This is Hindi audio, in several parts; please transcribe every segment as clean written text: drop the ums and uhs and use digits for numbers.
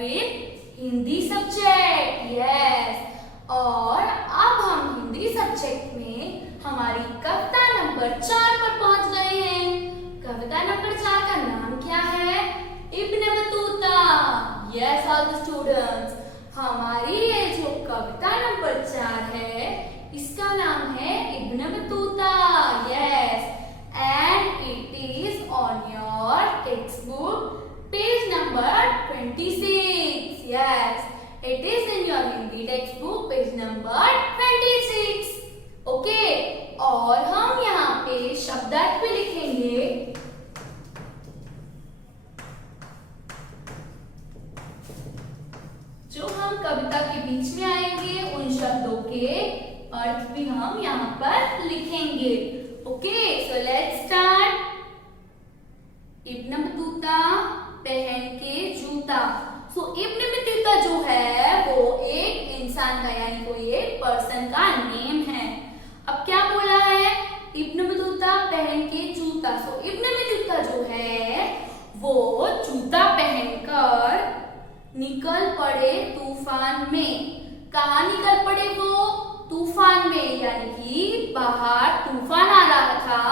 With Hindi subject. यस, और अब हम हिंदी सब्जेक्ट में हमारी कविता नंबर 4 पर पहुंच गए हैं। कविता नंबर 4 का नाम क्या है? Ibn Battuta. Yes all the students, हमारी ये जो कविता नंबर 4 है इसका नाम है Ibn Battuta. Yes, and it is on your text book page number 26। Yes, it is in your Hindi textbook page number 26। Okay, और हम यहाँ पे शब्दार्थ भी लिखेंगे। जो हम कविता के बीच में आएंगे उन शब्दों के अर्थ भी हम यहाँ पर लिखेंगे। Okay, so let's start. Ibn Battuta पहन के जूता। सो इब्न बतूता जो है वो एक इंसान का यानी कोई एक पर्सन का नेम है। अब क्या बोला है? इब्न बतूता पहन के जूता। सो इब्न बतूता जो है वो जूता पहनकर निकल पड़े तूफान में। कहाँ निकल पड़े वो? तूफान में, यानी कि बाहर तूफान आ रहा था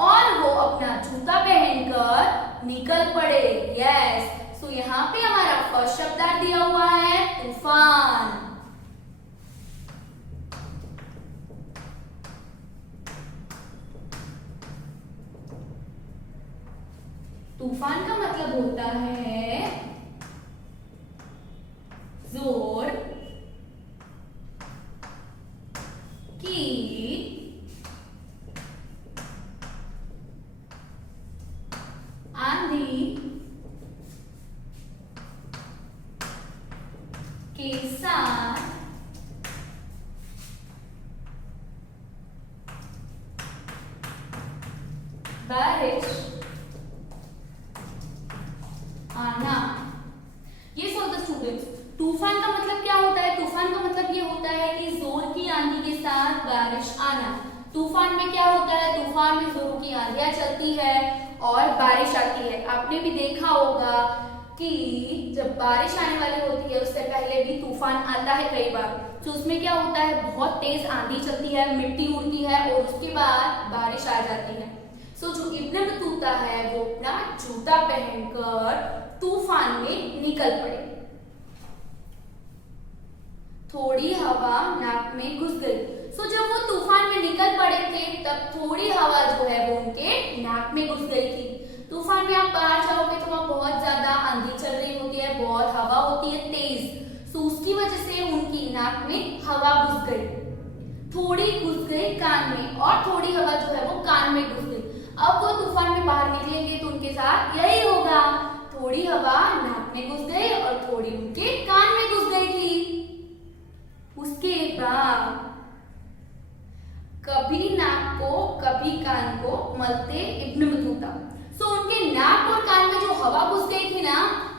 और वो अपना जूता पहनकर निकल पड़े। यस, सो यहाँ पे हमारा फर्स्ट शब्दार्थ दिया हुआ है तूफान। तूफान का मतलब होता है जोर की आंधी के साथ बारिश आना। ये सो द स्टूडेंट्स, तूफान का मतलब क्या होता है? तूफान का मतलब ये होता है कि जोर की आंधी के साथ बारिश आना। तूफान में क्या होता है? तूफान में जोरों की आंधियां चलती है और बारिश आती है। आपने भी देखा होगा कि जब बारिश आने वाली होती है उससे पहले भी तूफान आता है कई बार। तो उसमें क्या होता है? बहुत तेज आंधी चलती है, मिट्टी उड़ती है और उसके बाद बारिश आ जाती है। सो जो इब्न बतूता है वो अपना जूता पहनकर तूफान में निकल पड़े। थोड़ी हवा नाक में घुस गई। सो जब वो तूफान में निकल पड़े थे तब थोड़ी हवा जो है वो उनके नाक में घुस गई थी। तूफान में आप बाहर जाओगे तो वहां बहुत ज्यादा आंधी चल रही होती है, बहुत हवा होती है तेज। सो उसकी वजह से उनकी नाक में हवा घुस गई। थोड़ी घुस गई कान में और थोड़ी हवा जो है वो कान में घुस गई। अब वो तूफान में बाहर निकलेंगे तो उनके साथ यही होगा, थोड़ी हवा नाक में घुस गई और थोड़ी उनके कान में घुस गई थी। उसके बाद कभी नाक को कभी कान को मलते इब्न बतूता। सो उनके नाक और कान में जो हवा घुस गई थी ना,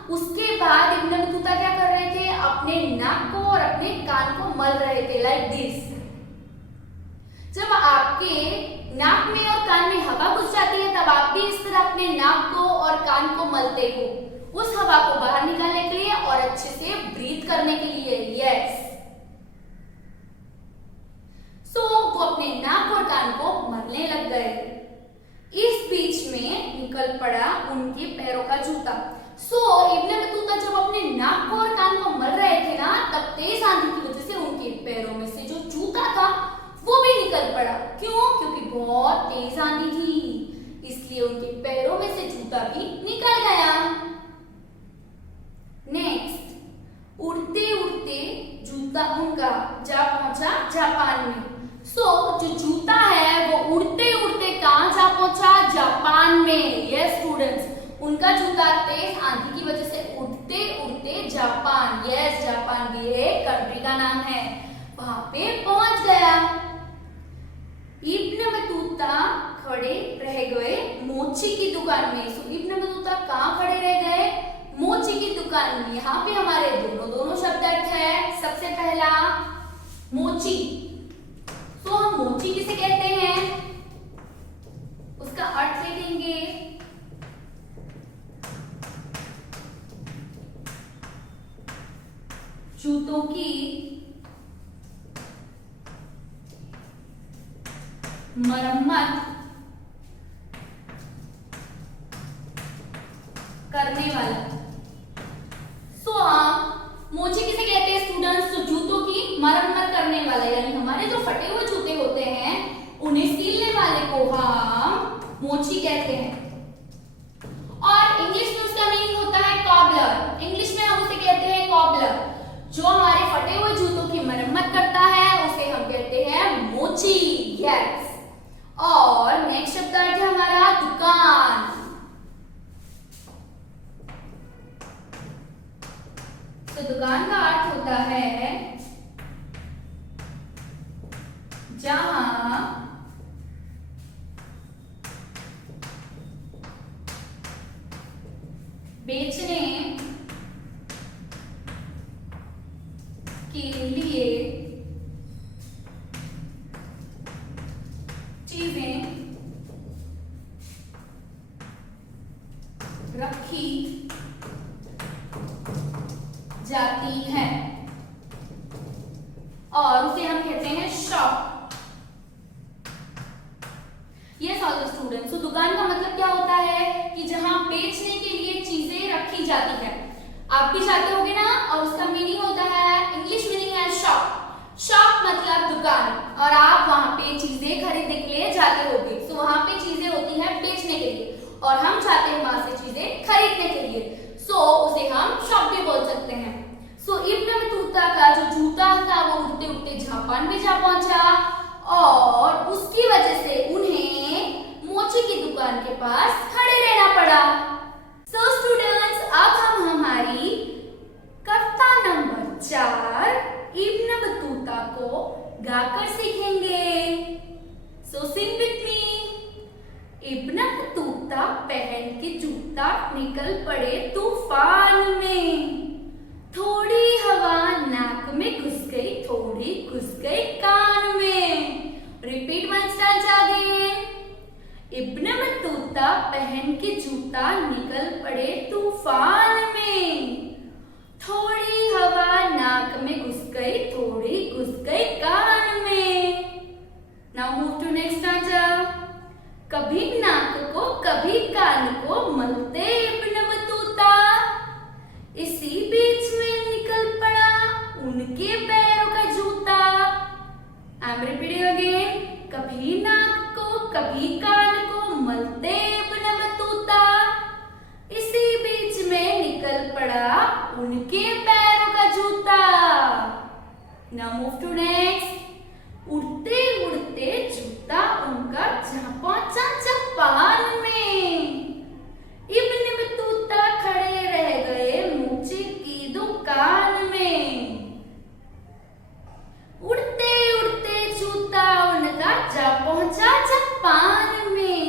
उसके बाद इब्न बतूता क्या कर रहे थे? अपने नाक को और अपने कान को मल रहे थे, लाइक दिस। जब आपके नाक में और कान में हवा घुस जाती है तब आप भी इस तरह अपने नाक को और कान को मलते हो, उस हवा को बाहर निकालने के लिए और अच्छे से ब्रीथ करने के लिए। यस, सो वो अपने नाक और कान को मलने लग गए। इस बीच में निकल पड़ा उनके पैरों का जूता। सो इब्न बतूता जब अपने नाक को और कान को मल रहे थे ना, तब तेज आंधी की वजह से उनके पैरों में से जो जूता था वो भी निकल पड़ा। क्यों? क्योंकि बहुत तेज आंधी थी, इसलिए उनके पैरों में से जूता भी निकल गया। नेक्स्ट, उड़ते उड़ते जूता उनका जा पहुंचा जापान में। सो जो जूता है वो उड़ते उड़ते कहाँ जा पहुंचा? जापान में। यस स्टूडेंट्स, उनका जूता तेज आंधी की वजह से उड़ते उड़ते जापान, यस जापान भी एक कंट्री का नाम है, वहां पे पहुंच गया। इब्न बतूता खड़े रह गए मोची की दुकान में। सो इब्न बतूता कहाँ खड़े रह गए? मोची की दुकान में। यहाँ पे हमारे दोनों शब्दार्थ है। सबसे पहला मोची। तो हम मोची किसे कहते हैं उसका अर्थ लिखेंगे। जूतों की मरम्मत करने वाला। मोची किसे कहते हैं स्टूडेंट्स? तो जूतों की मरम्मत करने वाला, यानी हमारे जो फटे हुए जूते होते हैं उन्हें सीलने वाले को हम मोची कहते हैं। और इंग्लिश में उसका मीनिंग होता है कॉबलर। इंग्लिश में हम उसे कहते हैं कॉबलर। जो हमारे फटे हुए जूतों की मरम्मत करता है उसे हम कहते हैं मोची। यस। और नेक्स्ट शब्द है हमारा दुकान। तो दुकान का अर्थ होता है जहां बेचने के लिए चीजें रखी जाती है और उसे हम कहते हैं shop. Yes all the students. तो दुकान का मतलब क्या होता है कि जहां बेचने के लिए चीजें रखी जाती है। आप भी जाते होगे ना, और उसका मीनिंग होता है, इंग्लिश मीनिंग है शॉप। शॉप मतलब दुकान, और आप वहां पे चीजें खरीदने के लिए जाते होगे। तो वहां पे चीजें होती हैं बेचने के लिए और हम जाते हैं वहां से चीजें खरीदने के लिए। उसे हम शॉप भी बोल सकते हैं। इब्न बतूता का जो जूता था वो उड़ते उड़ते जापान में जा पहुंचा और उसकी वजह से उन्हें मोची की दुकान के पास खड़े रहना पड़ा। स्टूडेंट्स, अब हम हमारी कविता नंबर 4 इब्न बतूता को गाकर सीखेंगे। सिंग विथ मी। इब्न बतूता पहन के जूता निकल पड़े तूफान में। थोड़ी हवा नाक में घुस गई, थोड़ी घुस गई कान में। Repeat one time again. Ibn Battuta पहन के जूता निकल पड़े तूफान में। थोड़ी हवा नाक में घुस गई, थोड़ी घुस गई कान में। Now move to next stanza. कभी नाक को कभी कान को मलते इब्न बतूता, इसी बीच में निकल पड़ा उनके पैरों का जूता। I am repeating again. कभी नाक को कभी कान को मलते इब्न बतूता, इसी बीच में निकल पड़ा उनके पैरों का जूता। Now move to next. उड़ते उड़ते जूता उनका जहां पहुंचा जापान में। इब्न बतूता खड़े रह गए मोची की दुकान में। उड़ते उड़ते जूता उनका जा पहुंचा जापान में।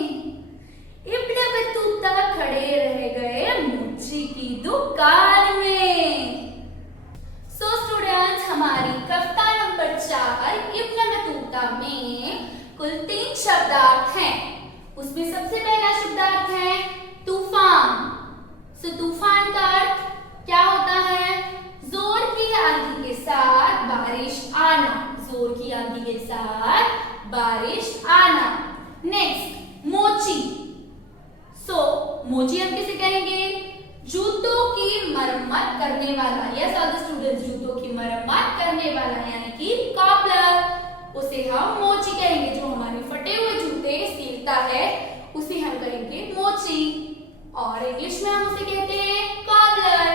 इब्न बतूता खड़े रह गए मोची की दुकान में। स्टूडेंट्स, हमारी कविता नंबर 4 इब्न बतूता में कुल 3 शब्दार्थ हैं। उसमें सबसे पहला शब्दार्थ है तूफान। तूफान का अर्थ क्या होता है? जोर की आंधी के साथ बारिश आना। जोर की आंधी के साथ बारिश आना। नेक्स्ट मोची। मोची हम किसे कहेंगे? जूतों की मरम्मत करने वाला। यस ऑल द स्टूडेंट्स, जूतों की मरम्मत करने वाला यानी कि कॉबलर, उसे हम मोची कहेंगे। जो हमारे फटे हुए जूते सीलता है उसे हम कहेंगे मोची, और इंग्लिश में हम उसे कहते हैं कॉबलर।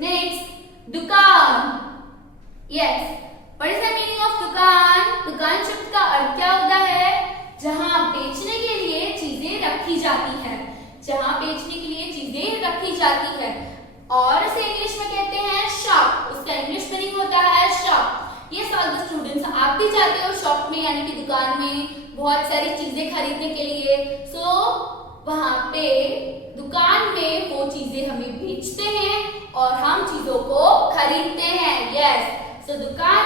नेक्स्ट दुकान। Yes, what is the meaning of दुकान? दुकान शब्द का अर्थ क्या होता है? जहां बेचने के लिए चीजें रखी जाती है। जहां बेचने के लिए चीजें रखी जाती है, और इसे इंग्लिश में कहते हैं शॉप। उसका इंग्लिश मीनिंग होता है शॉप। ये ऑल द स्टूडेंट्स, आप भी जाते हो शॉप में यानी कि दुकान में बहुत सारी चीजें खरीदने के लिए। वहां पे दुकान में वो चीजें हमें बेचते हैं और हम चीजों को खरीदते हैं। यस, दुकान